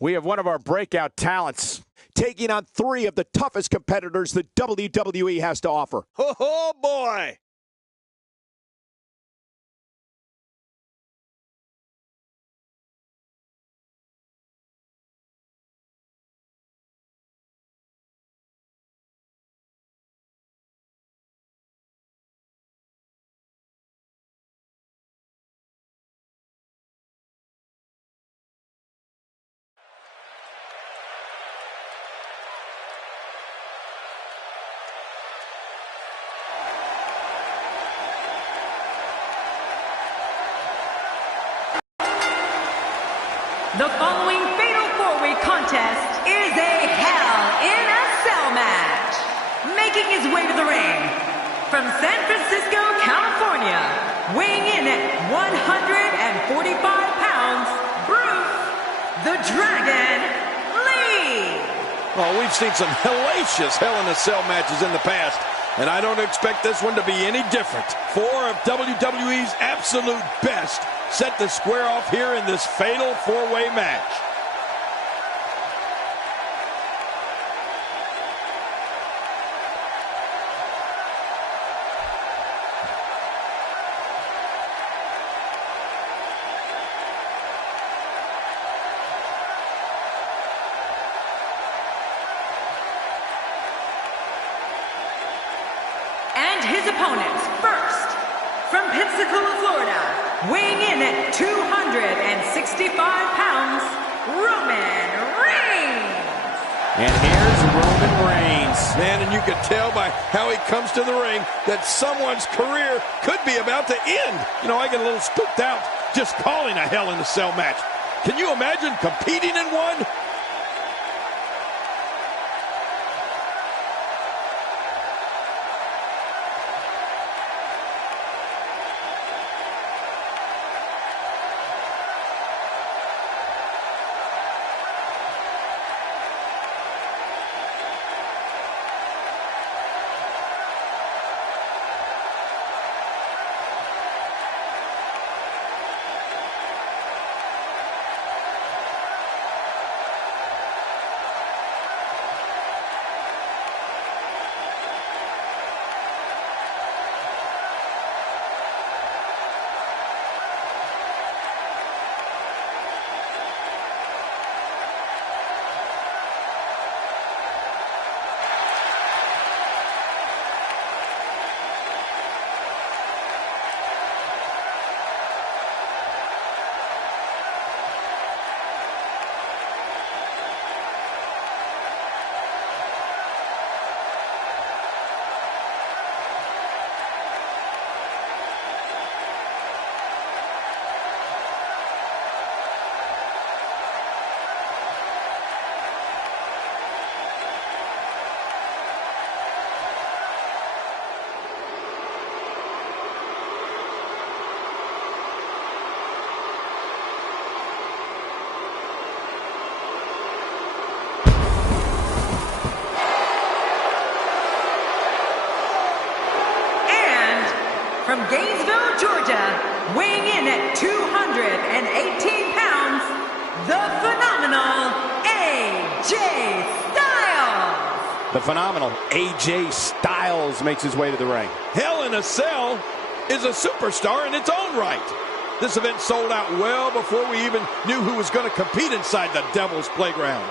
We have one of our breakout talents taking on three of the toughest competitors the WWE has to offer. Oh, boy! The following fatal four-way contest is a Hell in a Cell match. Making his way to the ring from San Francisco, California, weighing in at 145 pounds, Bruce the Dragon Lee. Well, we've seen some hellacious Hell in a Cell matches in the past, and I don't expect this one to be any different. Four of WWE's absolute best set to square off here in this fatal four-way match. And his opponents, first, from Pensacola, Florida, weighing in at 265 pounds, Roman Reigns. And here's Roman Reigns. Man, and you can tell by how he comes to the ring that someone's career could be about to end. You know, I get a little spooked out just calling a Hell in a Cell match. Can you imagine competing in one? From Gainesville, Georgia, weighing in at 218 pounds, the phenomenal AJ Styles. The phenomenal AJ Styles makes his way to the ring. Hell in a Cell is a superstar in its own right. This event sold out well before we even knew who was going to compete inside the Devil's Playground.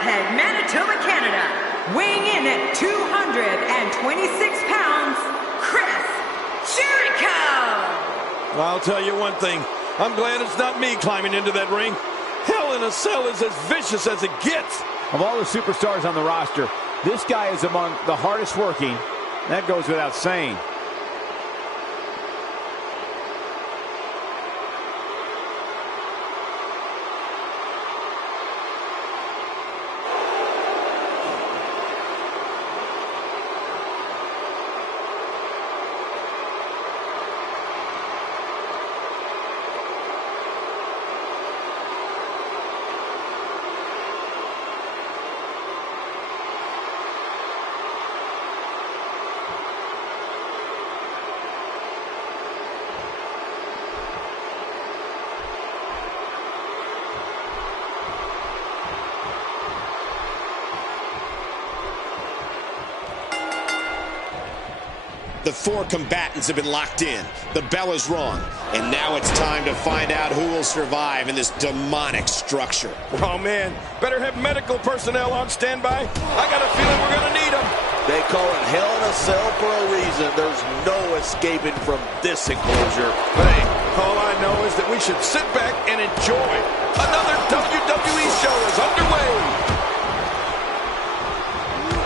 Winnipeg, Manitoba, Canada, weighing in at 226 pounds, Chris Jericho! I'll tell you one thing. I'm glad it's not me climbing into that ring. Hell in a Cell is as vicious as it gets. Of all the superstars on the roster, this guy is among the hardest working. That goes without saying. The four combatants have been locked in. The bell is rung. And now it's time to find out who will survive in this demonic structure. Oh, man. Better have medical personnel on standby. I got a feeling we're going to need them. They call it Hell in a Cell for a reason. There's no escaping from this enclosure. But hey, all I know is that we should sit back and enjoy. Another WWE show is underway.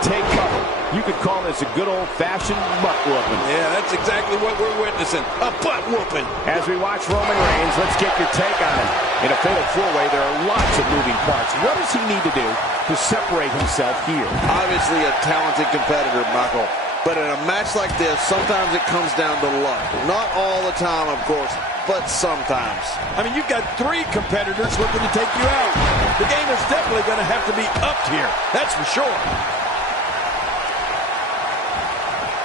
Take cover. You could call this a good old-fashioned butt whooping. Yeah, that's exactly what we're witnessing. A butt whooping. As we watch Roman Reigns, let's get your take on him. In a fatal four-way, there are lots of moving parts. What does he need to do to separate himself here? Obviously a talented competitor, Michael. But in a match like this, sometimes it comes down to luck. Not all the time, of course, but sometimes. I mean, you've got three competitors looking to take you out. The game is definitely going to have to be upped here. That's for sure.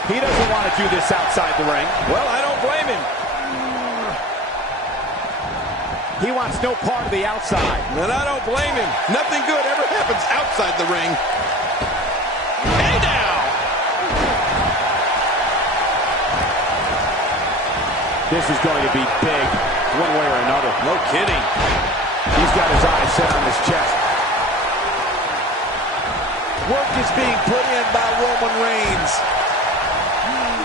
He doesn't want to do this outside the ring. Well, I don't blame him. He wants no part of the outside. And I don't blame him. Nothing good ever happens outside the ring. Hey now! This is going to be big, one way or another. No kidding. He's got his eyes set on his chest. Work is being put in by Roman Reigns.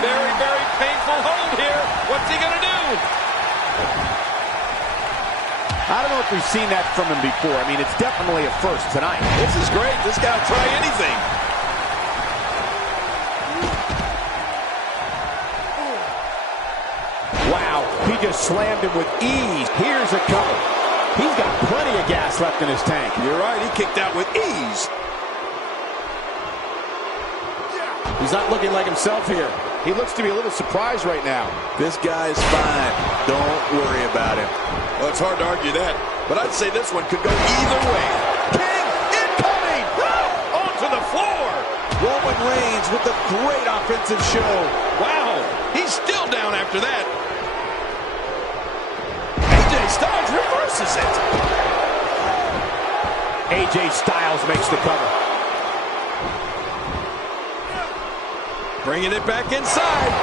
Very, very painful hold here. What's he going to do? I don't know if we've seen that from him before. I mean, it's definitely a first tonight. This is great. This guy will try anything. Wow, he just slammed him with ease. Here's a cover. He's got plenty of gas left in his tank. You're right. He kicked out with ease. He's not looking like himself here. He looks to be a little surprised right now. This guy's fine. Don't worry about him. Well, it's hard to argue that, but I'd say this one could go either way. King incoming! Oh, onto the floor! Roman Reigns with a great offensive show. Wow, he's still down after that. AJ Styles reverses it. AJ Styles makes the cover. Bringing it back inside.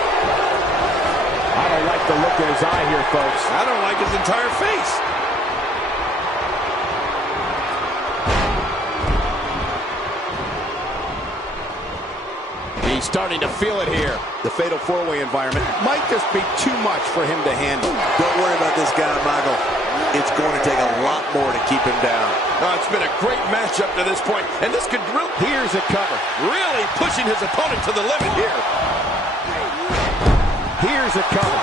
I don't like the look in his eye here, folks. I don't like his entire face. He's starting to feel it here. The fatal four-way environment might just be too much for him to handle. Don't worry about this guy, Michael. It's going to take a lot more to keep him down. Oh, it's been a great match up to this point, and this could really... Here's a cover. Really pushing his opponent to the limit here. Here's a cover.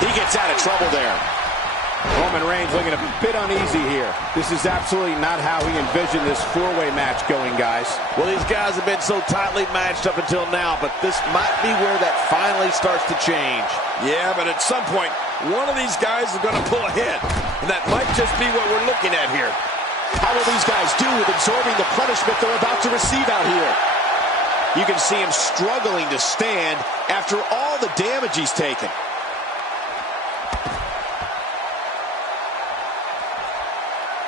He gets out of trouble there. Roman Reigns looking a bit uneasy here. This is absolutely not how he envisioned this four-way match going, guys. Well, these guys have been so tightly matched up until now, but this might be where that finally starts to change. Yeah, but at some point, one of these guys is going to pull ahead, and that might just be what we're looking at here. How will these guys do with absorbing the punishment they're about to receive out here? You can see him struggling to stand after all the damage he's taken.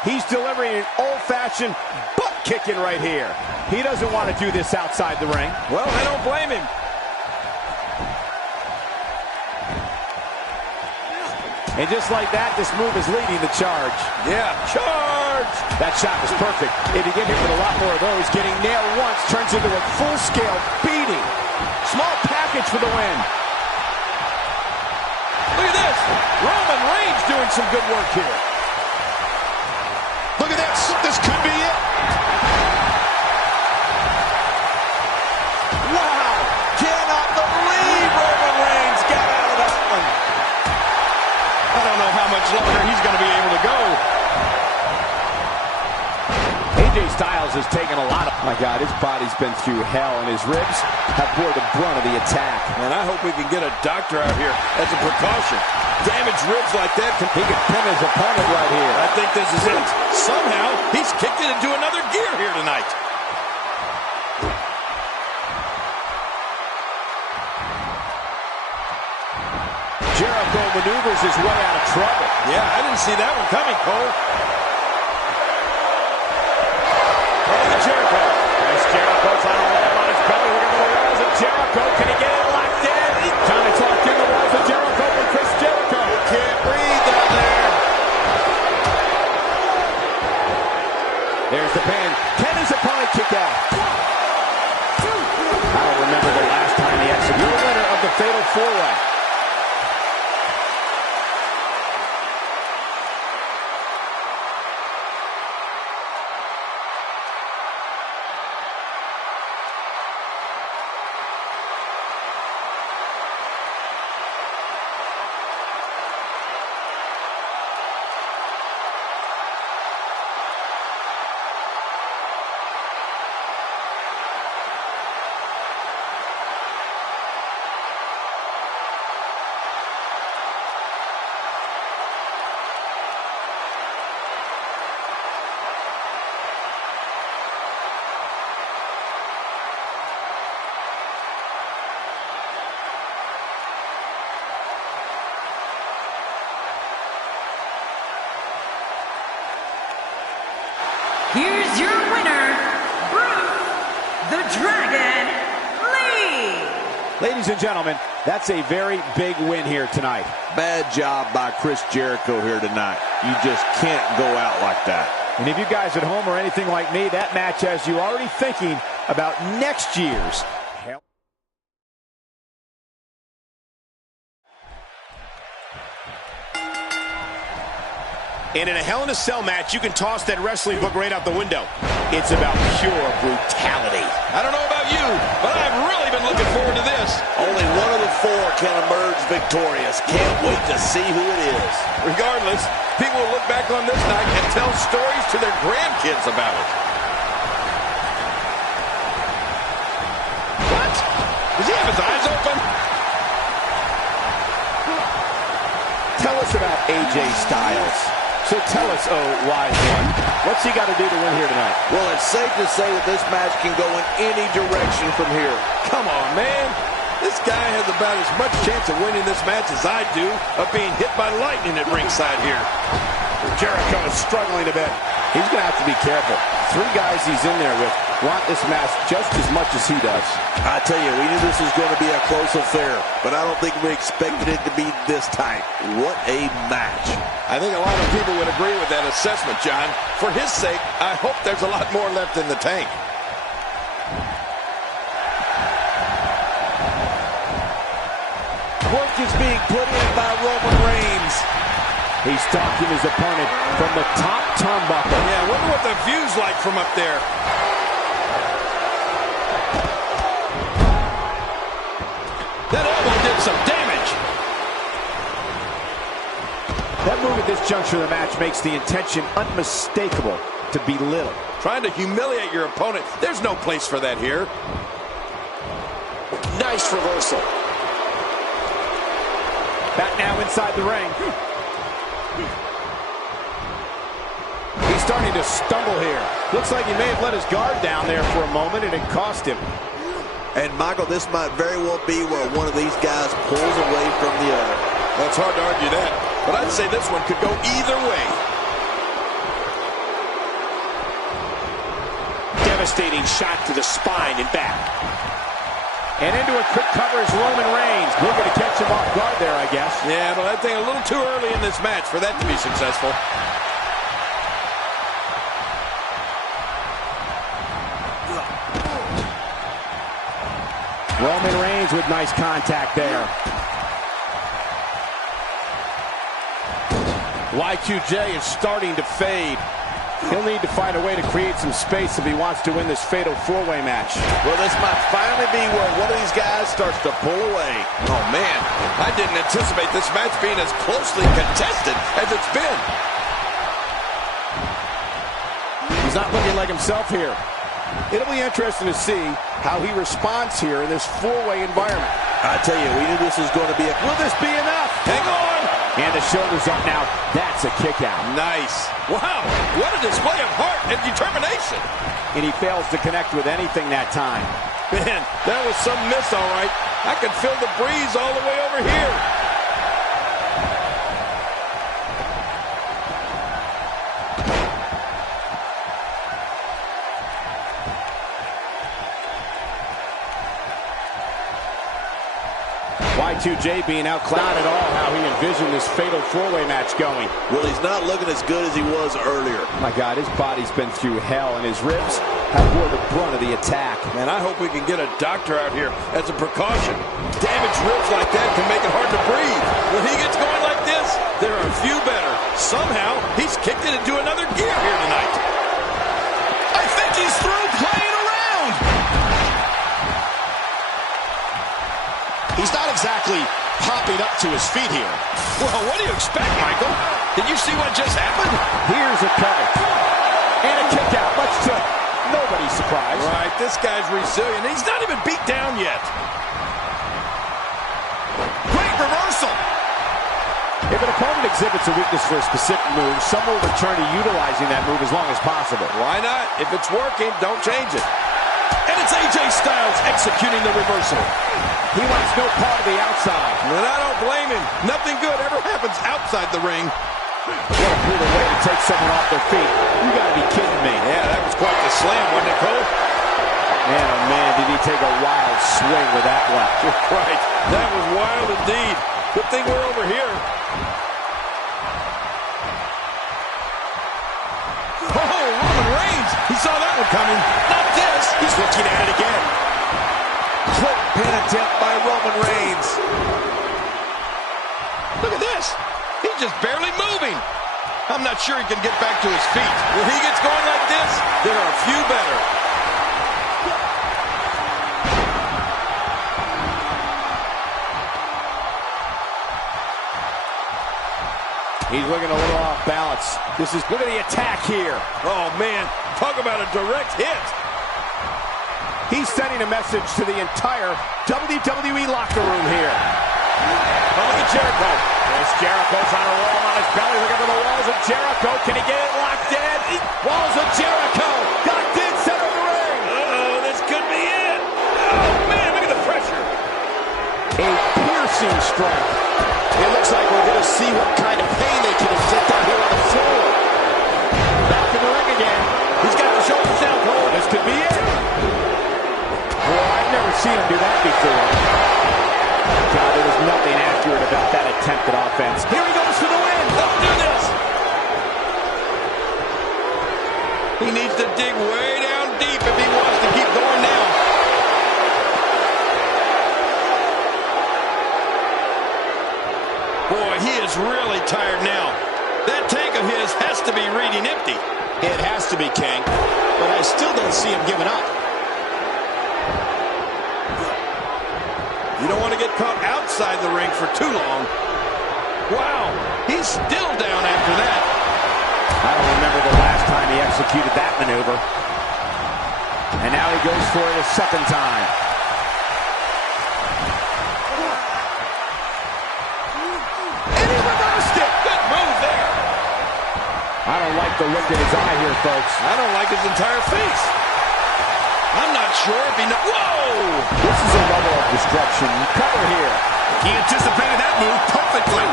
He's delivering an old-fashioned butt-kicking right here. He doesn't want to do this outside the ring. Well, I don't blame him. And just like that, this move is leading the charge. Yeah, charge! That shot was perfect. If you get hit with a lot more of those, getting nailed once turns into a full-scale beating. Small package for the win. Look at this. Roman Reigns doing some good work here. Look at this. This could be it. Wow! Cannot believe Roman Reigns got out of that one. I don't know how much longer he's going to be able to go. AJ Styles has taken a lot of... My God, his body's been through hell, and his ribs have bore the brunt of the attack. And I hope we can get a doctor out here as a precaution. Damaged ribs like that, He could pin his opponent right here. I think this is it. Somehow, he's kicked it into another gear here tonight. Jericho maneuvers his way out of trouble. Yeah, I didn't see that one coming, Cole. Jericho. Chris Jericho trying to land on his belly. Look at the walls of Jericho. Can he get it locked in? John, it's locked in the walls of Jericho from Chris Jericho. Can't breathe down there. There's the pin. Can his opponent kick out? I don't remember the last time he executed. Your winner of the Fatal 4-Way. Here's your winner, Bruce the Dragon Lee. Ladies and gentlemen, that's a very big win here tonight. Bad job by Chris Jericho here tonight. You just can't go out like that. And if you guys at home are anything like me, that match has you already thinking about next year's Hell. And in a Hell in a Cell match, you can toss that wrestling book right out the window. It's about pure brutality. I don't know about you, but I've really been looking forward to this. Only one of the four can emerge victorious. Can't wait to see who it is. Regardless, people will look back on this night and tell stories to their grandkids about it. What? Does he have his eyes open? Tell us about AJ Styles. So tell us, oh, wise one, what's he got to do to win here tonight? Well, it's safe to say that this match can go in any direction from here. Come on, man. This guy has about as much chance of winning this match as I do of being hit by lightning at ringside here. Jericho is struggling a bit. He's going to have to be careful. Three guys he's in there with want this match just as much as he does. I tell you, we knew this was going to be a close affair, but I don't think we expected it to be this tight. What a match. I think a lot of people would agree with that assessment, John. For his sake, I hope there's a lot more left in the tank. Work is being put in by Roman Reigns. He's stalking his opponent from the top turnbuckle. Yeah, I wonder what the view's like from up there. That elbow did some damage. That move at this juncture of the match makes the intention unmistakable to belittle. Trying to humiliate your opponent. There's no place for that here. Nice reversal. Back now inside the ring. He's starting to stumble here. Looks like he may have let his guard down there for a moment, and it cost him. And, Michael, this might very well be where one of these guys pulls away from the other. Well, it's hard to argue that, but I'd say this one could go either way. Devastating shot to the spine and back. And into a quick cover is Roman Reigns. Looking to catch him off guard there, I guess. Yeah, but I think a little too early in this match for that to be successful. Roman Reigns with nice contact there. Y2J is starting to fade. He'll need to find a way to create some space if he wants to win this fatal four-way match. Well, this might finally be where one of these guys starts to pull away. Oh, man. I didn't anticipate this match being as closely contested as it's been. He's not looking like himself here. It'll be interesting to see how he responds here in this four-way environment. I tell you, we knew this was going to be a... Will this be enough? Hang on. And the shoulders up now. That's a kick out. Nice. Wow. What a display of heart and determination. And he fails to connect with anything that time. Man, that was some miss, all right. I could feel the breeze all the way over here. Y2J being outclassed. Not at all how he envisioned this fatal four-way match going. Well, he's not looking as good as he was earlier. My God, his body's been through hell, and his ribs have bore the brunt of the attack. Man, I hope we can get a doctor out here as a precaution. Damaged ribs like that can make it hard to breathe. When he gets going like this, there are a few better. Somehow, he's kicked it into another gear here tonight. I think he's through playing around. He's not exactly popping up to his feet here. Well, what do you expect, Michael? Did you see what just happened? Here's a cover. And a kick out, much to nobody's surprise. Right, this guy's resilient. He's not even beat down yet. Great reversal. If an opponent exhibits a weakness for a specific move, some will return to utilizing that move as long as possible. Why not? If it's working, don't change it. And it's AJ Styles executing the reversal. He wants no part of the outside. And I don't blame him. Nothing good ever happens outside the ring. What a brutal way to take someone off their feet. You gotta be kidding me. Yeah, that was quite the slam, wasn't it, Cole? Man, oh man, did he take a wild swing with that one. Right. That was wild indeed. Good thing we're over here. Oh, Roman Reigns. He saw that one coming. Not this. He's looking at it again. Quick pin attempt by Roman Reigns. Look at this. He's just barely moving. I'm not sure he can get back to his feet. When he gets going like this, there are a few better. He's looking a little off balance. Look at the attack here. Oh, man. Talk about a direct hit. He's sending a message to the entire WWE locker room here. Oh, look at Jericho. There's Jericho trying to roll him on his belly. Look at the walls of Jericho. Can he get it locked in? Walls of Jericho. Locked in, center of the ring. Uh-oh, this could be it. Oh, man, look at the pressure. A piercing strike. It looks like we're going to see what kind of pain they can inflict out here on the floor. Back in the ring again. He's got the shoulders down, Cole. This could be it. Boy, I've never seen him do that before. God, there was nothing accurate about that attempted offense. Here he goes for the win. Let's do this. He needs to dig way down deep if he wants to keep going now. Boy, he is really tired now. That tank of his has to be reading empty. It has to be, King, but I still don't see him giving up. You don't want to get caught outside the ring for too long. Wow, he's still down after that. I don't remember the last time he executed that maneuver. And now he goes for it a second time. And he reversed it. Good move there. I don't like the look in his eye here, folks. I don't like his entire face. I'm not sure if he knows. Whoa! This is a level of destruction. Cover here. He anticipated that move perfectly.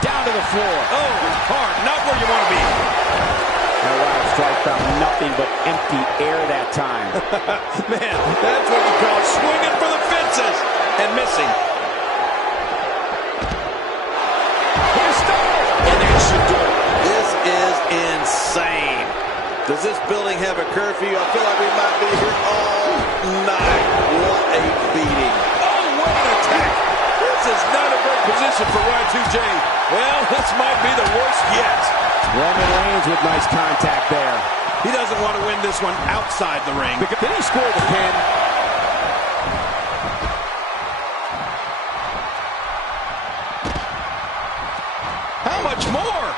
Down to the floor. Oh, hard. Not where you want to be. Now, wow, flashlight found nothing but empty air that time. Man, that's what you call swinging for the fences and missing. And that should do it. This is insane. Does this building have a curfew? I feel like we might be here all night. What a beating. Oh, what an attack. This is not a great position for Y2J. Well, this might be the worst yet. Roman Reigns with nice contact there. He doesn't want to win this one outside the ring. Did he score the pin? How much more?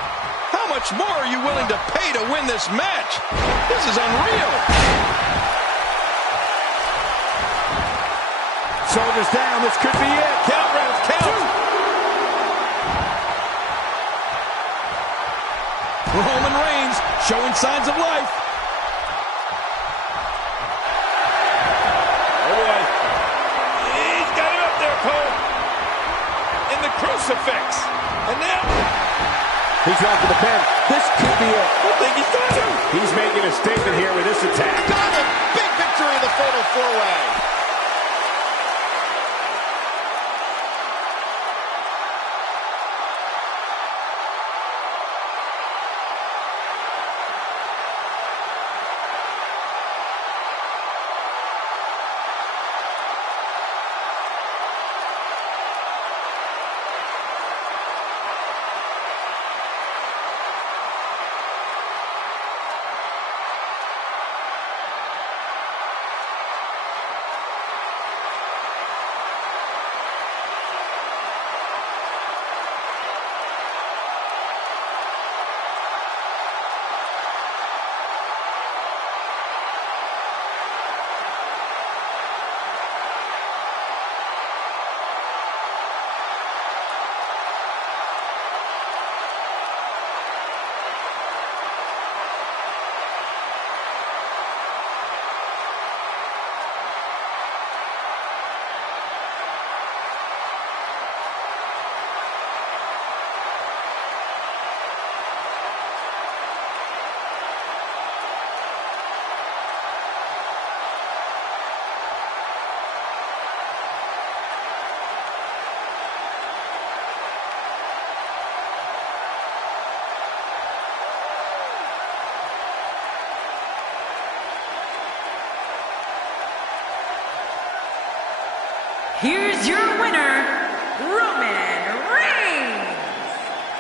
How much more are you willing to pay to win this match? This is unreal. Shoulders down. This could be it. Count, Ralph, count. Roman Reigns showing signs of life. Oh, boy. He's got it up there, Cole. In the crucifix. And now he's going for the pin. This could be it. I think he's got him. He's making a statement here with this attack. Got him. Big victory in the Fatal 4-Way. Here's your winner, Roman Reigns.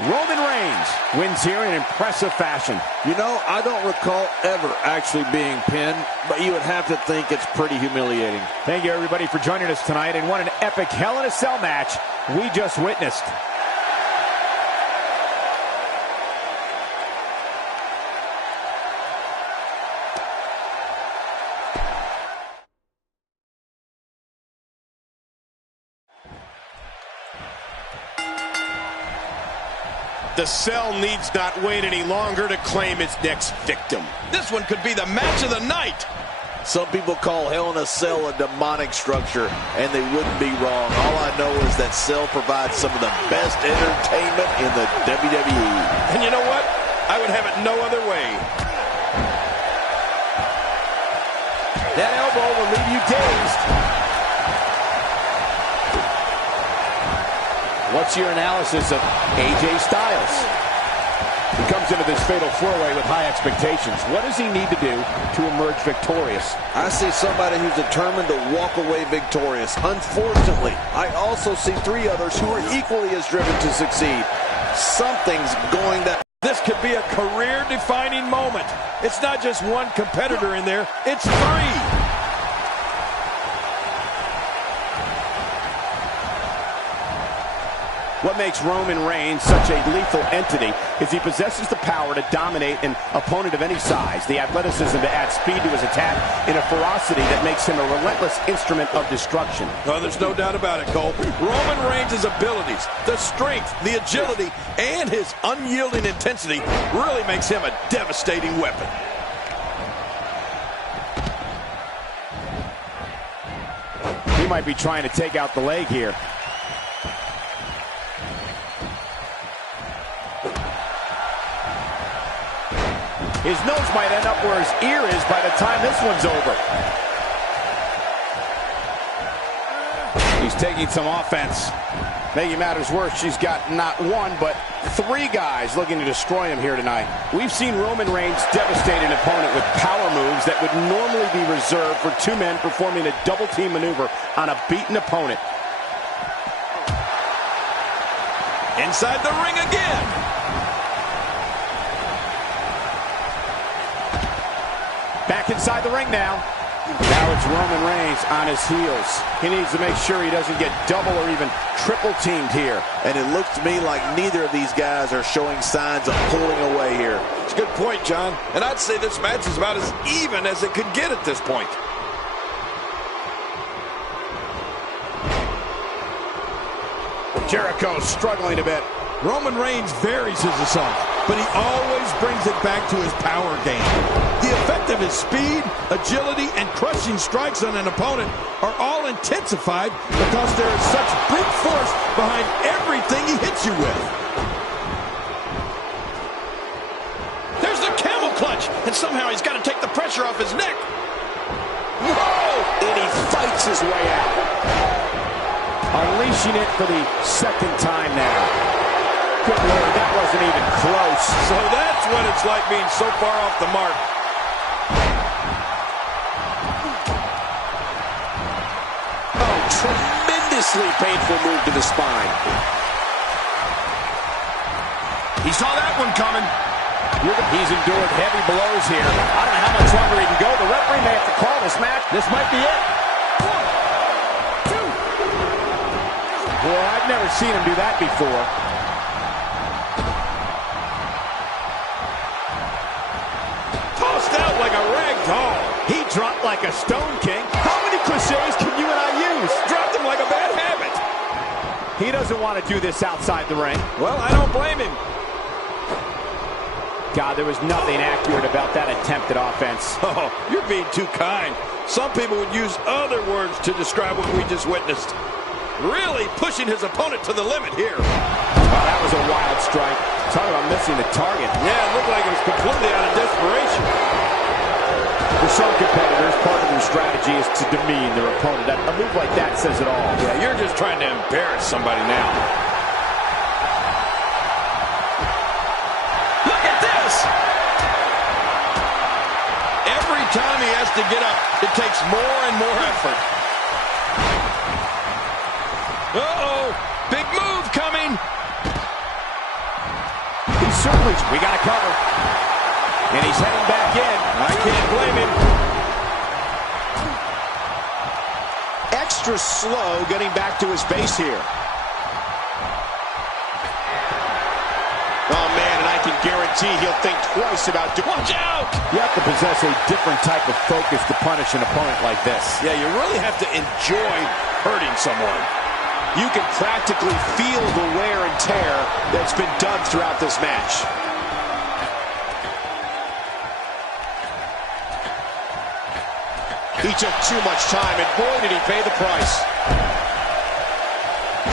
Roman Reigns wins here in impressive fashion. You know, I don't recall ever actually being pinned, but you would have to think it's pretty humiliating. Thank you, everybody, for joining us tonight. And what an epic Hell in a Cell match we just witnessed. The Cell needs not wait any longer to claim its next victim. This one could be the match of the night. Some people call Hell in a Cell a demonic structure, and they wouldn't be wrong. All I know is that Cell provides some of the best entertainment in the WWE. And you know what? I would have it no other way. That elbow will leave you dazed. What's your analysis of AJ Styles? He comes into this fatal four-way with high expectations. What does he need to do to emerge victorious? I see somebody who's determined to walk away victorious. Unfortunately, I also see three others who are equally as driven to succeed. Something's going that... This could be a career-defining moment. It's not just one competitor in there, it's three. What makes Roman Reigns such a lethal entity is he possesses the power to dominate an opponent of any size, the athleticism to add speed to his attack, and a ferocity that makes him a relentless instrument of destruction. Oh, there's no doubt about it, Cole. Roman Reigns' abilities, the strength, the agility, and his unyielding intensity really makes him a devastating weapon. He might be trying to take out the leg here. His nose might end up where his ear is by the time this one's over. He's taking some offense. Making matters worse, she's got not one, but 3 guys looking to destroy him here tonight. We've seen Roman Reigns devastate an opponent with power moves that would normally be reserved for 2 men performing a double-team maneuver on a beaten opponent. Inside the ring again. Back inside the ring now. Now it's Roman Reigns on his heels. He needs to make sure he doesn't get double or even triple teamed here. And it looks to me like neither of these guys are showing signs of pulling away here. It's a good point, John. And I'd say this match is about as even as it could get at this point. Jericho struggling a bit. Roman Reigns varies his assault, but he always brings it back to his power game. The effect of his speed, agility, and crushing strikes on an opponent are all intensified because there is such brute force behind everything he hits you with. There's the camel clutch, and somehow he's got to take the pressure off his neck. Whoa! And he fights his way out. Unleashing it for the 2nd time now. Good Lord, that wasn't even close. So that's what it's like being so far off the mark. Oh, tremendously painful move to the spine. He saw that one coming. He's endured heavy blows here. I don't know how much longer he can go. The referee may have to call this match. This might be it. 1, 2. Well, I've never seen him do that before. Tossed out like a rag doll. He dropped like a stone king. How many cliches can you and I use? Dropped him like a bad habit. He doesn't want to do this outside the ring. Well, I don't blame him. God, there was nothing accurate about that attempted offense. Oh, you're being too kind. Some people would use other words to describe what we just witnessed. Really pushing his opponent to the limit here. Oh, that was a wild strike. Talk about missing the target. Yeah, it looked like it was completely out of desperation. For some competitors, part of their strategy is to demean their opponent. A move like that says it all. Yeah, you're just trying to embarrass somebody now. Look at this! Every time he has to get up, it takes more and more effort. Uh-oh! Big move coming! We got to cover. And he's heading back in. I can't blame him. Extra slow getting back to his base here. Oh, man, and I can guarantee he'll think twice about doing. Watch out! You have to possess a different type of focus to punish an opponent like this. Yeah, you really have to enjoy hurting someone. You can practically feel the wear and tear that's been done throughout this match. He took too much time, and boy, did he pay the price.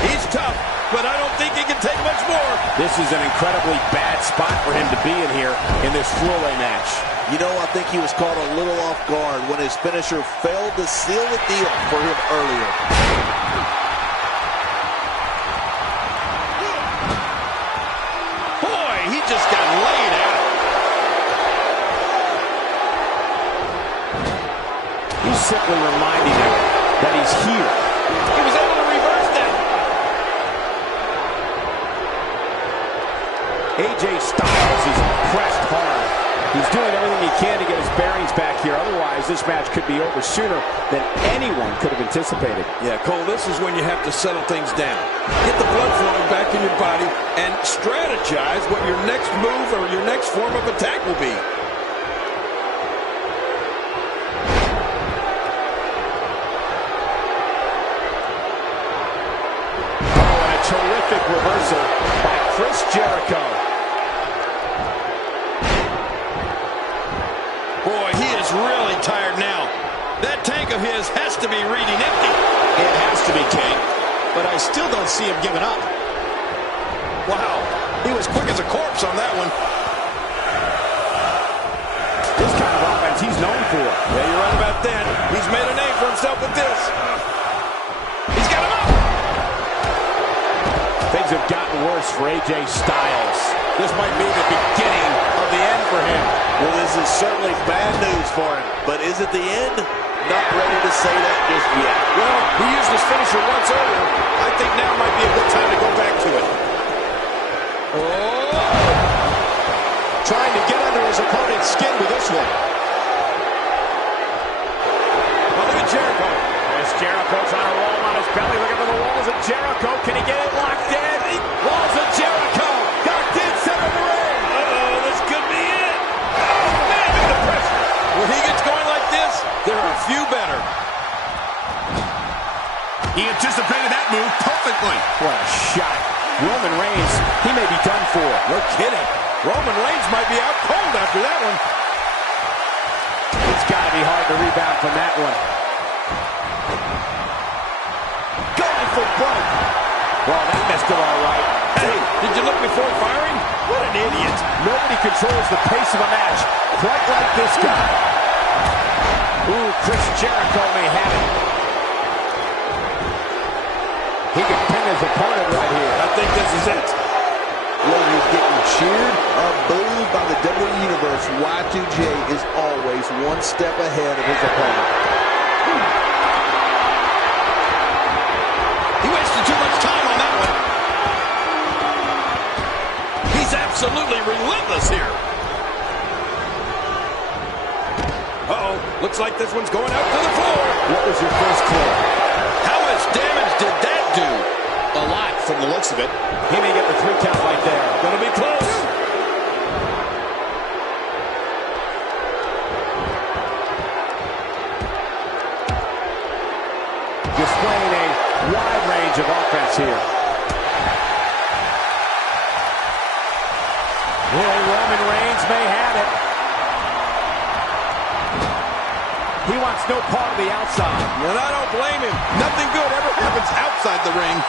He's tough, but I don't think he can take much more. This is an incredibly bad spot for him to be in here in this four-way match. You know, I think he was caught a little off guard when his finisher failed to seal the deal for him earlier. Boy, he just got laid out. He's simply reminding him that he's here. He was able to reverse that. AJ Styles is pressed hard. He's doing everything he can to get his bearings back here. Otherwise, this match could be over sooner than anyone could have anticipated. Yeah, Cole, this is when you have to settle things down. Get the blood flowing back in your body and strategize what your next move or your next form of attack will be. Oh, and a terrific reversal by Chris Jericho. Boy, he is really tired now. That tank of his has to be reading empty. It has to be, King, but I still don't see him giving up. Wow, he was quick as a corpse on that one. what he's known for. Yeah, you're right about that. He's made a name for himself with this. He's got him up. Things have gotten worse for AJ Styles. This might be the beginning of the end for him. Well, this is certainly bad news for him. But is it the end? Not ready to say that just yet. Well, he used his finisher once earlier. I think now might be a good time to go back to it. Oh! Trying to get under his opponent's skin with this one. Oh, look at Jericho. There's Jericho trying to roll him on his belly. Looking for the walls of Jericho. Can he get it locked in? Walls of Jericho. Locked in, center of the ring. Uh-oh, this could be it. Oh, man, look at the pressure. When he gets going like this, there are a few better. He anticipated that move perfectly. What a shot. Roman Reigns, he may be done for. No kidding. Roman Reigns might be out cold after that one. It's got to be hard to rebound from that one. Going for broke. Well, that messed it all right. Hey, did you look before firing? What an idiot. Nobody controls the pace of a match quite like this guy. Ooh, Chris Jericho may have it. He can pin his opponent right here. I think this is it. Whether he's getting cheered or booed by the WWE Universe, Y2J is always one step ahead of his opponent. He wasted too much time on that one. He's absolutely relentless here. Uh-oh, looks like this one's going out to the floor. What was your first clue? How much damage did that do? A lot from the looks of it. He may get the 3 count right there. Gonna be close. Displaying a wide range of offense here. Well, Roman Reigns may have it. He wants no part of the outside. And I don't blame him. Nothing good ever happens outside the ring.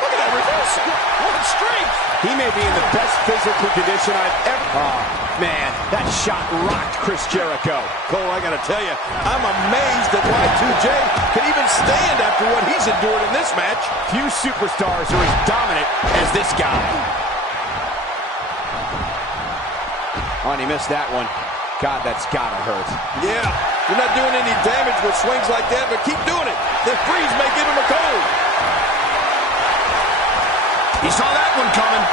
Look at that reversal. What strength. He may be in the best physical condition I've ever... Oh, man, that shot rocked Chris Jericho. Cole, I gotta tell you, I'm amazed that Y2J can even stand after what he's endured in this match. Few superstars are as dominant as this guy. Oh, and he missed that one. God, that's gotta hurt. Yeah, you're not doing any damage with swings like that, but keep doing it. The freeze may give him a cold. He saw that one coming.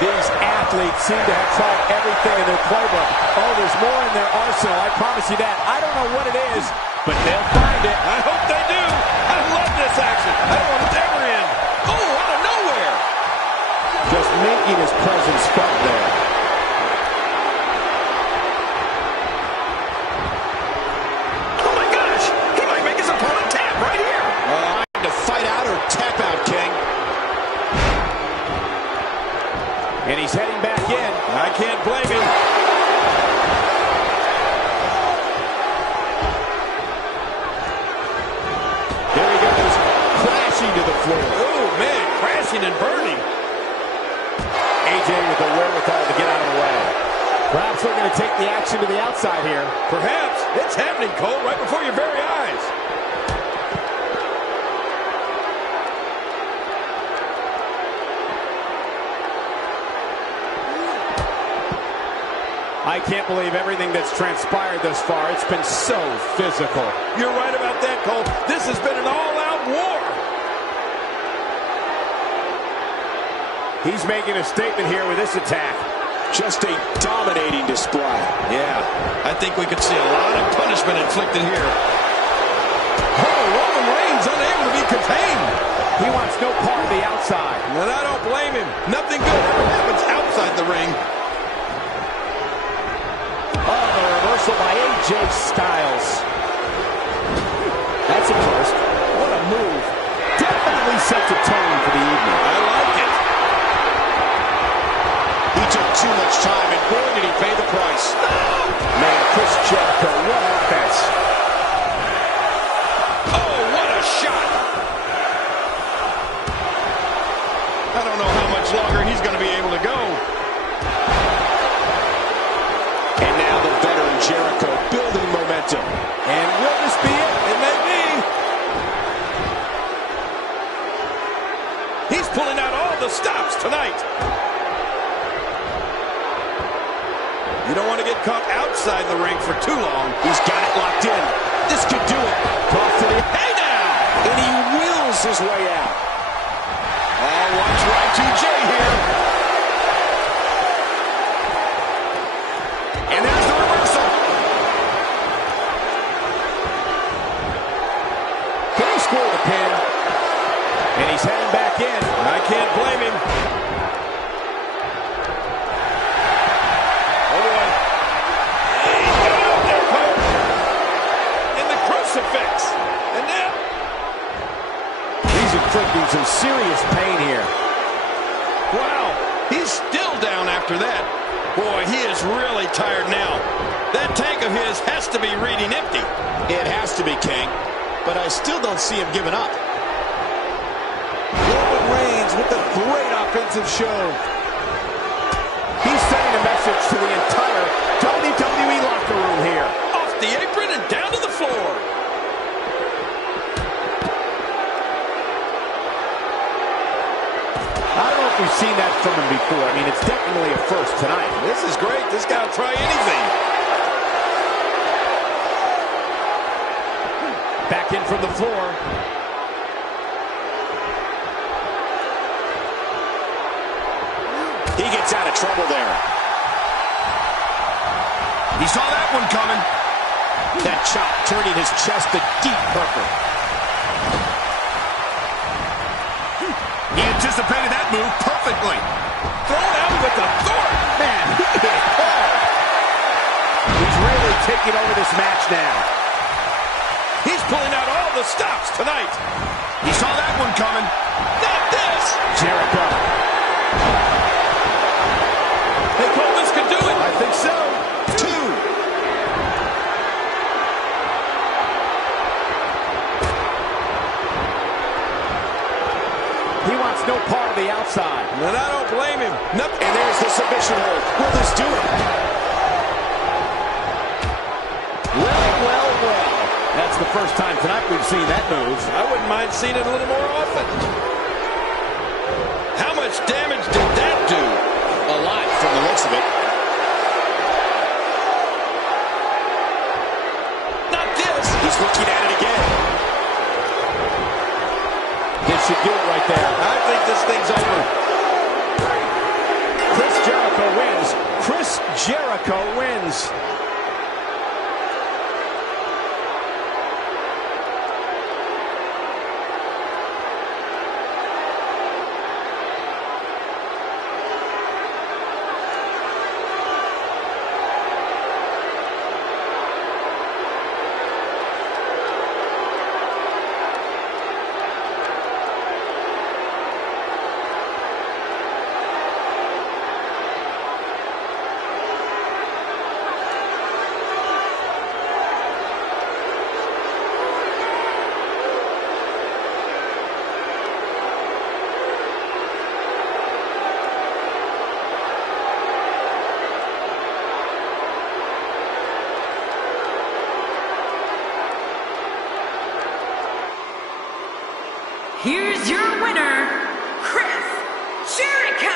These athletes seem to have tried everything in their playbook. Oh, there's more in their arsenal, I promise you that. I don't know what it is, but they'll find it. I hope they do. I love this action. I don't want it to ever end. Oh, out of nowhere. Just making his presence felt there. Oh, my gosh. He might make his opponent tap right here. Trying to fight out or tap out, King. And he's heading back in. I can't blame him. There he goes, crashing to the floor. Oh, man, crashing and burning. AJ with the wherewithal to get out of the way. Perhaps they're going to take the action to the outside here. Perhaps. It's happening, Cole, right before your very eyes. I can't believe everything that's transpired thus far. It's been so physical. You're right about that, Cole. This has been an all-out war. He's making a statement here with this attack. Just a dominating display. Yeah, I think we could see a lot of punishment inflicted here. Oh, Roman Reigns unable to be contained. He wants no part of the outside. And I don't blame him. Nothing good ever happens outside the ring. Oh, the reversal by AJ Styles. That's a first. What a move. Definitely set the tone for the evening. I like it. He took too much time, and boy, did he pay the price. Man, Chris Jericho, what offense. Oh, what a shot. victim. And will this be it? It may be. He's pulling out all the stops tonight. You don't want to get caught outside the ring for too long. He's got it locked in. This could do it. Toss to the hey now! And he wills his way out. Oh, watch Y2J here. And there's the reversal. Can he score the pin? And he's heading back in. I can't blame him. Oh, boy. He's got out there, Cole. In the crucifix. And now He's inflicting some serious pain here. wow, he's still down after that. Boy, he is really tired now. That tank of his has to be reading empty. It has to be, King. But I still don't see him giving up. Roman Reigns with a great offensive show. He's sending a message to the entire WWE locker room here. Off the apron and down to the floor. I don't know if we've seen that from him before. I mean, it's definitely a first tonight. This is great. This guy will try anything. Back in from the floor. He gets out of trouble there. He saw that one coming. That chop turning his chest to deep purple. He anticipated that move perfectly. Thrown out with authority. Man, he hit hard. He's really taking over this match now. He's pulling out all the stops tonight. He saw that one coming. Not this. Jericho. Hey, Cole, this could do it. I think so. 2. He wants no part of the outside. And I don't blame him. Nothing. And there's the submission hold. Will this do it? Well. That's the first time tonight we've seen that move. I wouldn't mind seeing it a little more often. How much damage did that do? A lot from the looks of it. Not this. He's looking at it again. This should do it right there. I think this thing's over. Chris Jericho wins. Chris Jericho wins. Here's your winner, Chris Jericho!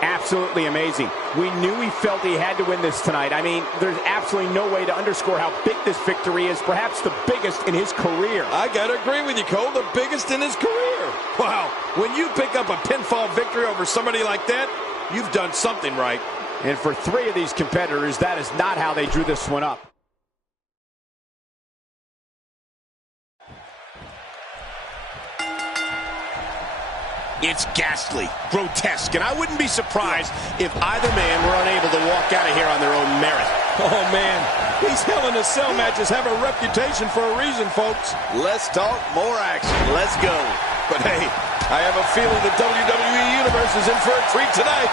Absolutely amazing. We knew he felt he had to win this tonight. I mean, there's absolutely no way to underscore how big this victory is, perhaps the biggest in his career. I got to agree with you, Cole, the biggest in his career. Wow, when you pick up a pinfall victory over somebody like that, you've done something right. And for 3 of these competitors, that is not how they drew this one up. It's ghastly, grotesque, and I wouldn't be surprised if either man were unable to walk out of here on their own merit. Oh, man, these Hell in a Cell matches have a reputation for a reason, folks. Let's talk more action. Let's go. But hey, I have a feeling the WWE Universe is in for a treat tonight.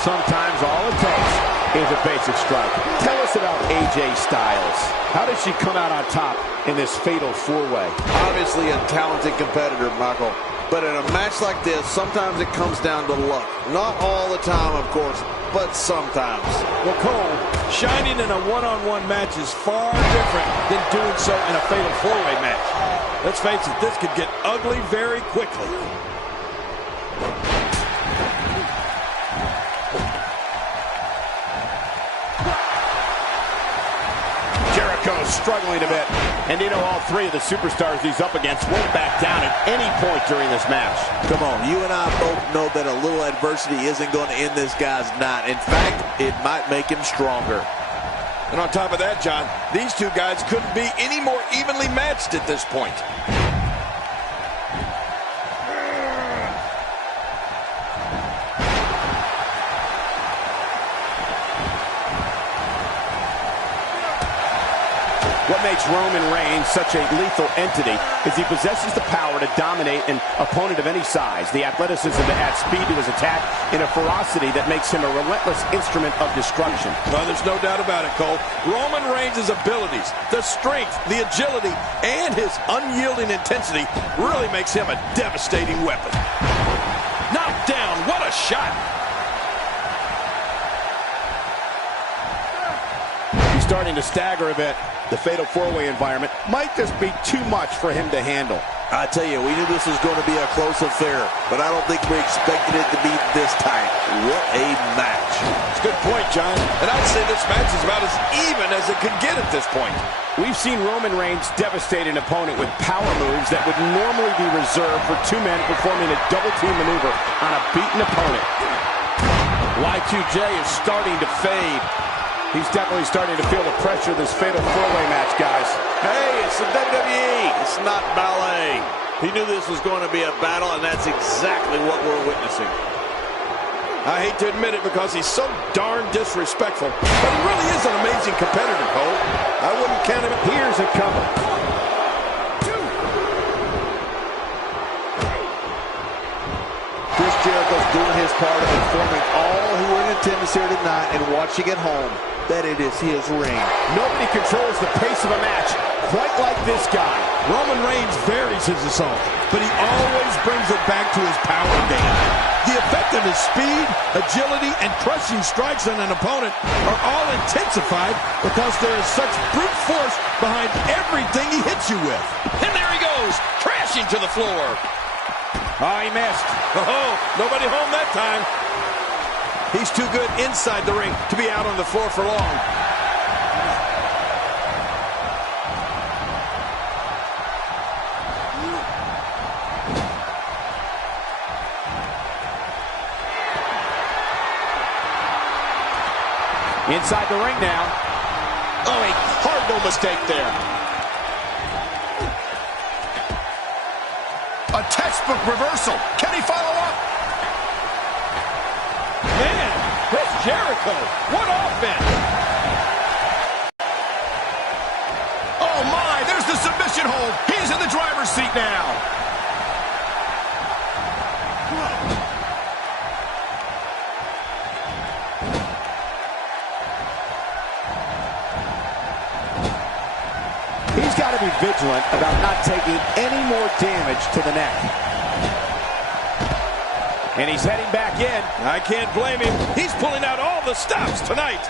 Sometimes all it takes is a basic strike. Tell us about AJ Styles. How did she come out on top in this fatal 4-way? Obviously a talented competitor, Michael. But in a match like this, sometimes it comes down to luck. Not all the time, of course, but sometimes. Well, Cole, shining in a one-on-one match is far different than doing so in a fatal four-way match. Let's face it, this could get ugly very quickly. Jericho struggling a bit. And you know, all three of the superstars he's up against won't back down at any point during this match. Come on, you and I both know that a little adversity isn't going to end this guy's night. In fact, it might make him stronger. And on top of that, John, these two guys couldn't be any more evenly matched at this point. What makes Roman Reigns such a lethal entity is he possesses the power to dominate an opponent of any size, the athleticism to add speed to his attack, and a ferocity that makes him a relentless instrument of destruction. Well, there's no doubt about it, Cole. Roman Reigns' abilities, the strength, the agility, and his unyielding intensity really makes him a devastating weapon. Knocked down, what a shot! He's starting to stagger a bit. The fatal four-way environment might just be too much for him to handle. I tell you, we knew this was going to be a close affair, but I don't think we expected it to be this tight. What a match. It's a good point, John. And I'd say this match is about as even as it could get at this point. We've seen Roman Reigns devastate an opponent with power moves that would normally be reserved for two men performing a double-team maneuver on a beaten opponent. Y2J is starting to fade. He's definitely starting to feel the pressure of this fatal four-way match, guys. Hey, it's the WWE. It's not ballet. He knew this was going to be a battle, and that's exactly what we're witnessing. I hate to admit it because he's so darn disrespectful, but he really is an amazing competitor, Cole. I wouldn't count him. Here's a cover. Chris Jericho's doing his part of informing all who are in attendance here tonight and watching at home that it is his ring. Nobody controls the pace of a match quite like this guy. Roman Reigns varies his assault, but he always brings it back to his power game. The effect of his speed, agility, and crushing strikes on an opponent are all intensified because there is such brute force behind everything he hits you with. And there he goes, crashing to the floor. Oh, he missed. Oh, nobody home that time. He's too good inside the ring to be out on the floor for long. Inside the ring now. Oh, a cardinal mistake there. A textbook reversal. Can he follow up? Man, Chris Jericho, what offense! Oh my, there's the submission hold. He's in the driver's seat now. He's got to be vigilant about not taking any more damage to the neck. And he's heading back in. I can't blame him. He's pulling out all the stops tonight.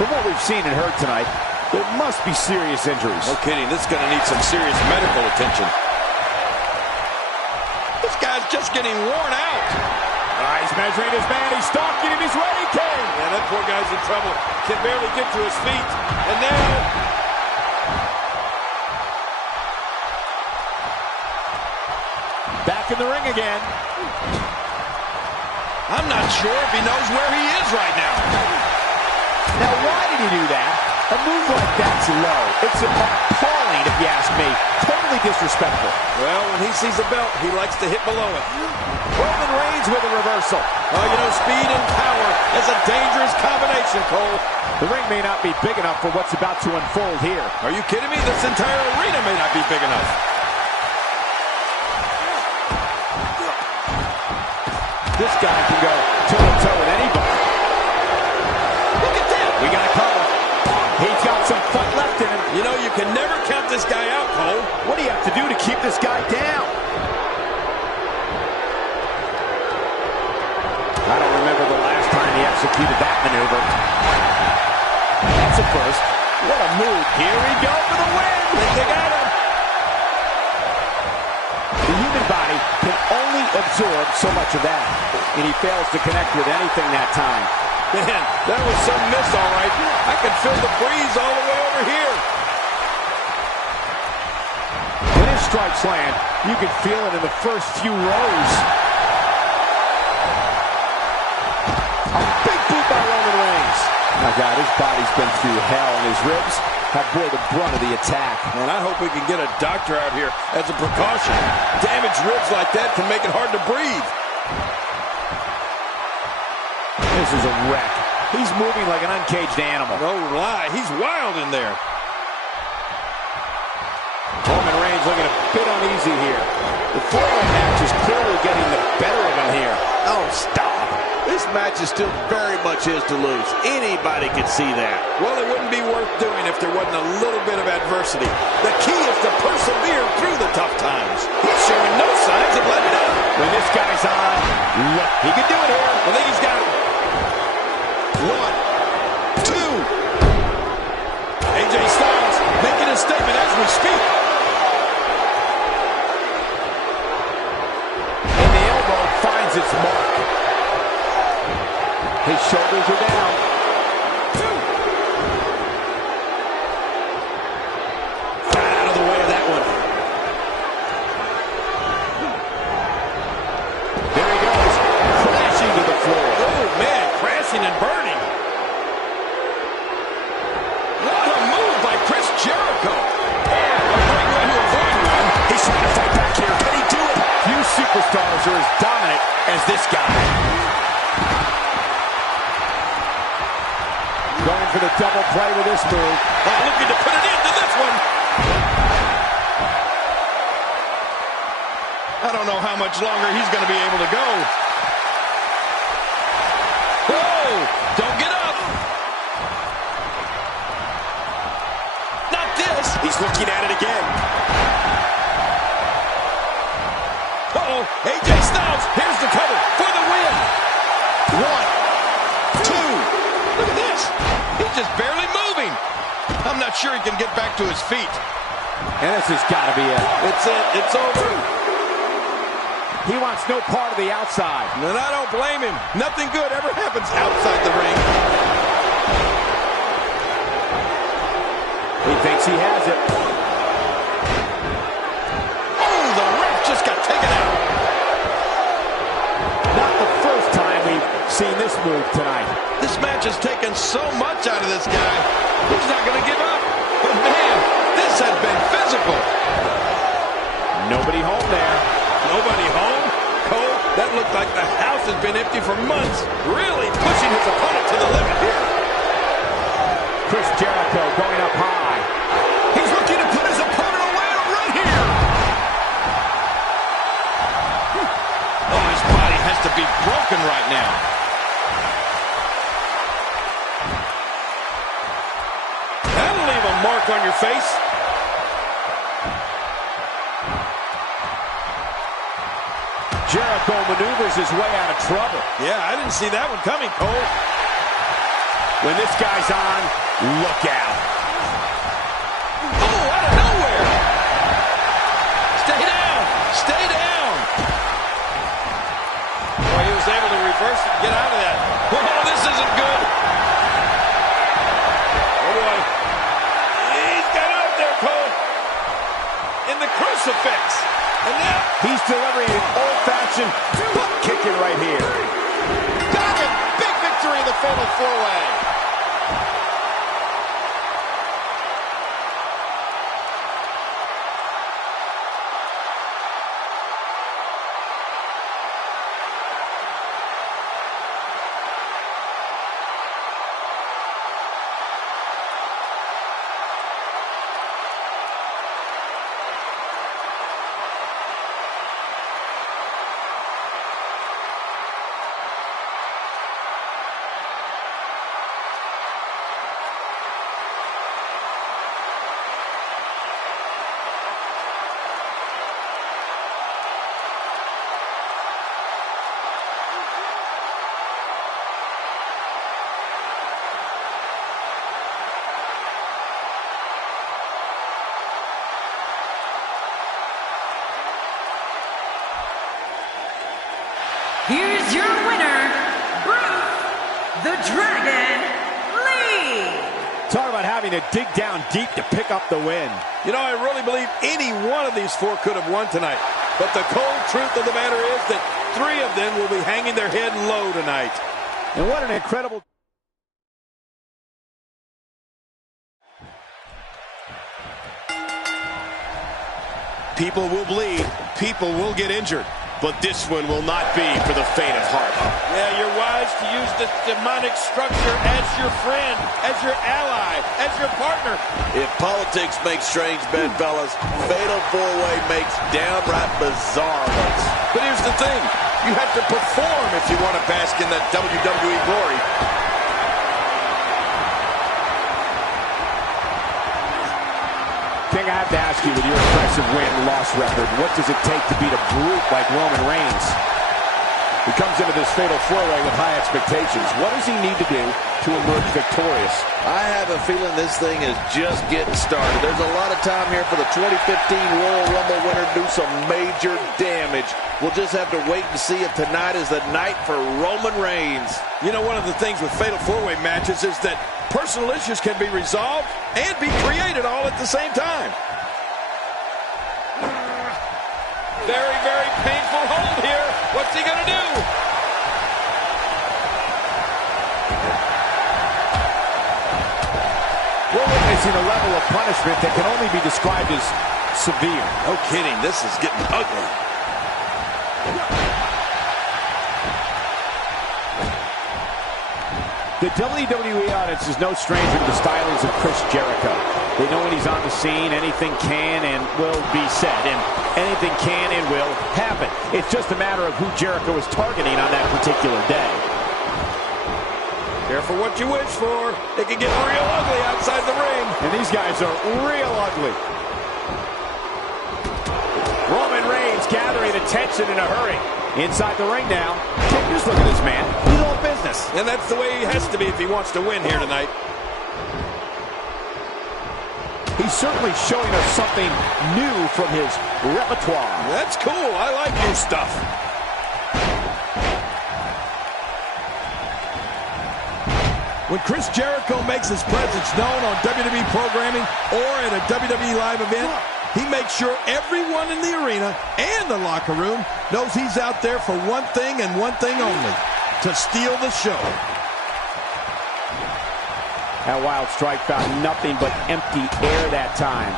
From what we've seen and heard tonight, there must be serious injuries. No kidding. This is going to need some serious medical attention. This guy's just getting worn out. He's measuring his man. He's stalking him. He's ready, King. Yeah, that poor guy's in trouble. Can barely get to his feet. And now... back in the ring again. I'm not sure if he knows where he is right now. Now, why did he do that? A move like that's low. It's appalling, if you ask me. Totally disrespectful. Well, when he sees a belt, he likes to hit below it. Roman Reigns with a reversal. Oh, you know, speed and power is a dangerous combination, Cole. The ring may not be big enough for what's about to unfold here. Are you kidding me? This entire arena may not be big enough. This guy can go toe-to-toe with anybody. Look at that. We got a cover. He's got some fight left in him. You know, you can never count this guy out, Cole. What do you have to do to keep this guy down? executed that maneuver. That's a first. What a move. Here we go for the win. They got him. The human body can only absorb so much of that, and he fails to connect with anything that time. Man, that was some miss, all right. I can feel the breeze all the way over here. When his strikes land, you can feel it in the first few rows. A big boot by Roman Reigns. My God, his body's been through hell, and his ribs have bore the brunt of the attack. And I hope we can get a doctor out here as a precaution. Damaged ribs like that can make it hard to breathe. This is a wreck. He's moving like an uncaged animal. No lie, he's wild in there. Roman Reigns looking a bit uneasy here. The four-way match is clearly getting the better of him here. Oh, stop. This match is still very much his to lose. Anybody can see that. Well, it wouldn't be worth doing if there wasn't a little bit of adversity. The key is to persevere through the tough times. He's showing no signs of letting up. When this guy's on, look, he can do it here. I think he's got it. 1, 2. AJ Styles making a statement as we speak. And the elbow finds its mark. His shoulders are down. 2. Right out of the way of that one. There he goes, crashing to the floor. Oh, man, crashing and burning. What a move by Chris Jericho. A great way to avoid one. He's trying to fight back here. Can he do it? Few superstars are as dominant as this guy. Going for the double play with this move. Looking to put it into this one. I don't know how much longer he's going to be able to go. Whoa! Don't get up. Not this. He's looking at it again. Uh-oh. AJ Styles. Here's the cover for the win. 1, 2. Look at this. He's just barely moving. I'm not sure he can get back to his feet. And this has got to be it. It's it. It's over. He wants no part of the outside. And I don't blame him. Nothing good ever happens outside the ring. He thinks he has it. Oh, the ref just got taken out. Not the first time we've seen this move tonight. This match has taken so much out of this guy. He's not going to give up. But man, this has been physical. Nobody home there. Nobody home? Cole, that looked like the house has been empty for months. Really pushing his opponent to the limit here. Chris Jericho going up high. He's looking to put his opponent away right here. Oh, his body has to be broken right now. That'll leave a mark on your face. Jericho maneuvers his way out of trouble. Yeah, I didn't see that one coming, Cole. When this guy's on, look out. Oh, out of nowhere. Stay down. Stay down. Boy, he was able to reverse it and get out of that. Oh, this isn't good. Oh, boy. He's got out there, Cole. In the crucifix. And now He's delivering an old-fashioned butt kicking right here. Got it. Big victory in the fatal four-way. your winner, Bruce the Dragon Lee. Talk about having to dig down deep to pick up the win. You know, I really believe any one of these four could have won tonight. But the cold truth of the matter is that three of them will be hanging their head low tonight. And what an incredible... People will bleed, people will get injured, but this one will not be for the faint of heart. Yeah, you're wise to use this demonic structure as your friend, as your ally, as your partner. If politics makes strange bedfellas, Fatal 4-Way makes downright bizarre ones. But here's the thing, you have to perform if you want to bask in that WWE glory. King, I have to ask you, with your impressive win-loss record, what does it take to beat a brute like Roman Reigns? He comes into this fatal four-way with high expectations. What does he need to do to emerge victorious? I have a feeling this thing is just getting started. There's a lot of time here for the 2015 Royal Rumble winner to do some major damage. We'll just have to wait and see if tonight is the night for Roman Reigns. You know, one of the things with fatal four-way matches is that personal issues can be resolved and be created all at the same time. Very, very painful hold here. What's he going to do? We're witnessing a level of punishment that can only be described as severe. No kidding. This is getting ugly. The WWE audience is no stranger to the stylings of Chris Jericho. They know when he's on the scene, anything can and will be said, and anything can and will happen. It's just a matter of who Jericho is targeting on that particular day. Careful what you wish for. It can get real ugly outside the ring. And these guys are real ugly. Roman Reigns gathering attention in a hurry. Inside the ring now. Just look at this man. He's all business. And that's the way he has to be if he wants to win here tonight. He's certainly showing us something new from his repertoire. That's cool. I like new stuff. When Chris Jericho makes his presence known on WWE programming or at a WWE live event, he makes sure everyone in the arena and the locker room knows he's out there for one thing and one thing only, to steal the show. That wild strike found nothing but empty air that time.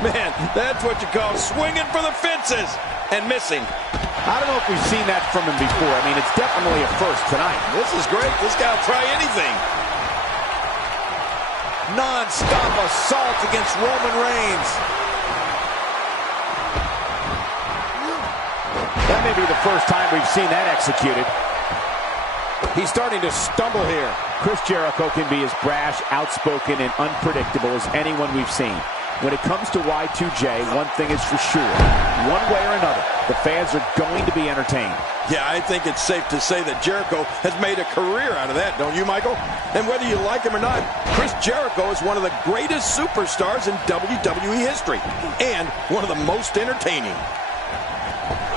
Man, that's what you call swinging for the fences and missing. I don't know if we've seen that from him before. I mean, it's definitely a first tonight. This is great. This guy will try anything. Non-stop assault against Roman Reigns. That may be the first time we've seen that executed. He's starting to stumble here. Chris Jericho can be as brash, outspoken, and unpredictable as anyone we've seen. When it comes to Y2J, one thing is for sure. One way or another, the fans are going to be entertained. Yeah, I think it's safe to say that Jericho has made a career out of that, don't you, Michael? And whether you like him or not, Chris Jericho is one of the greatest superstars in WWE history. And one of the most entertaining.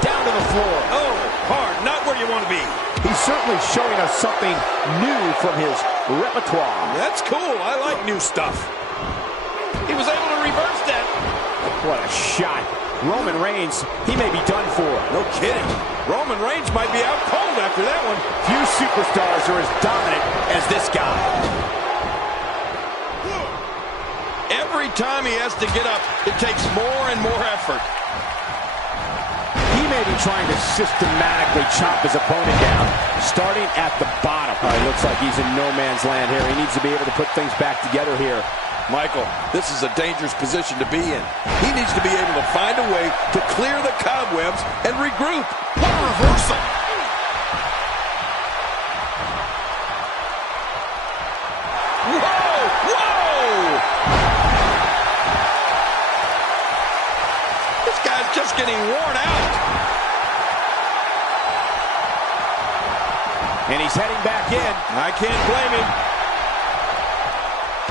Down to the floor. Oh, hard. Not where you want to be. He's certainly showing us something new from his repertoire. That's cool. I like new stuff. He was able to reverse that. What a shot. Roman Reigns, he may be done for. No kidding. Roman Reigns might be out cold after that one. Few superstars are as dominant as this guy. Every time he has to get up, it takes more and more effort. He may be trying to systematically chop his opponent down, starting at the bottom. Looks like he's in no man's land here. He needs to be able to put things back together here. Michael, this is a dangerous position to be in. He needs to be able to find a way to clear the cobwebs and regroup. What a reversal! Whoa! Whoa! This guy's just getting worn out. And he's heading back in. I can't blame him.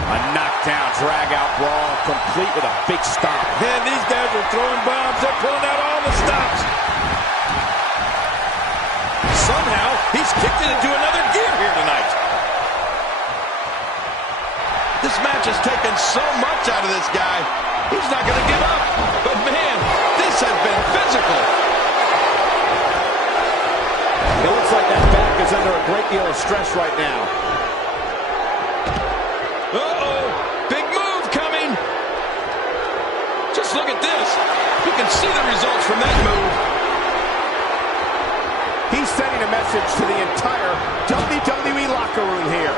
A knockdown, drag-out brawl, complete with a big stomp. Man, these guys are throwing bombs. They're pulling out all the stops. Somehow, switching into another gear here tonight. This match has taken so much out of this guy. He's not going to give up. But man, this has been physical. It looks like that back is under a great deal of stress right now. Uh-oh, big move coming. Just look at this. You can see the results from that move. He's sending a message to the entire WWE locker room here.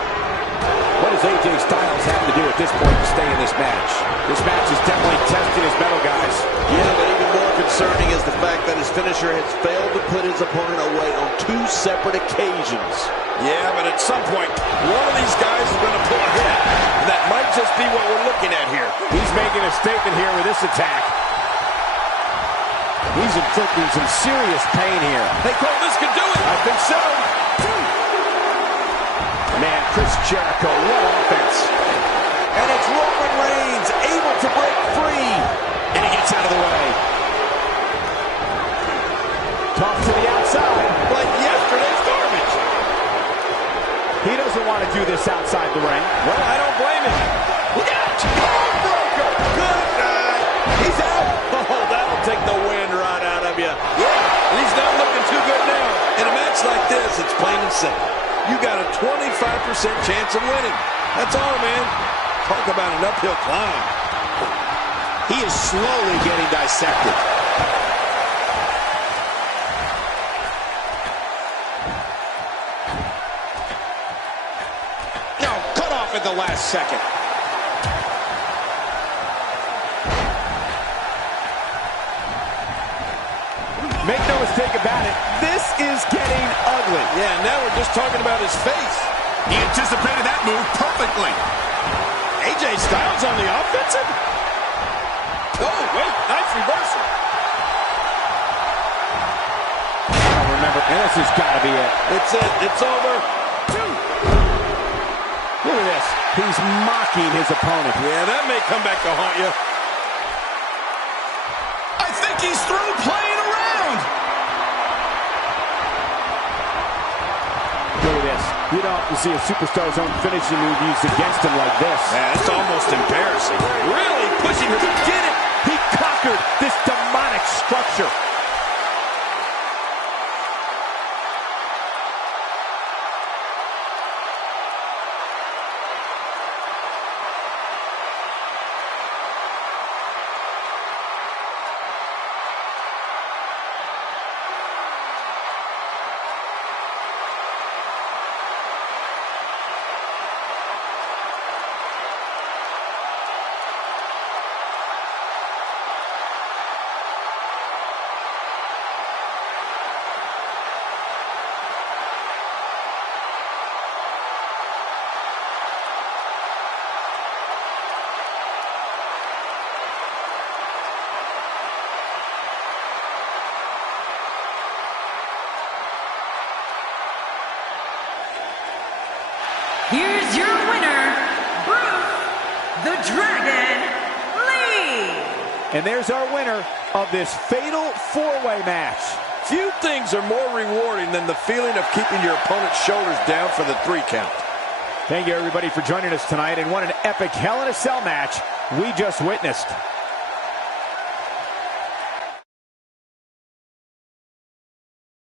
What does AJ Styles have to do at this point to stay in this match? This match is definitely testing his mettle, guys. Yeah, but even more concerning is the fact that his finisher has failed to put his opponent away on 2 separate occasions. Yeah, but at some point, one of these guys is going to pull ahead. And that might just be what we're looking at here. He's making a statement here with this attack. He's inflicting some serious pain here. Hey, Cole, this could do it. I think so. Man, Chris Jericho, what offense. And it's Roman Reigns able to break free. And he gets out of the way. Toss to the outside. Like yesterday's garbage. He doesn't want to do this outside the ring. Well, I don't blame him. Look out! Breaker. Good night. He's out. Oh, that'll take the wind right out of you. Yeah, and he's not looking too good now. In a match like this, it's plain and simple. You got a 25% chance of winning. That's all, man. Talk about an uphill climb. He is slowly getting dissected. No, cut off at the last second. Make no mistake about it, this is getting ugly. Yeah, now we're just talking about his face. He anticipated that move perfectly. AJ Styles on the offensive? Oh, wait, nice reversal. I don't remember, and this has got to be it. It's it, it's over. Look at this, he's mocking his opponent. Yeah, that may come back to haunt you. I think he's through playing around. Look at this. You don't often see a superstar's own finishing move used against him like this. Man, it's almost embarrassing. Really pushing him. He did it. He conquered this demonic structure. Here's your winner, Bruce the Dragon Lee. And there's our winner of this fatal four-way match. Few things are more rewarding than the feeling of keeping your opponent's shoulders down for the 3 count. Thank you, everybody, for joining us tonight. And what an epic Hell in a Cell match we just witnessed.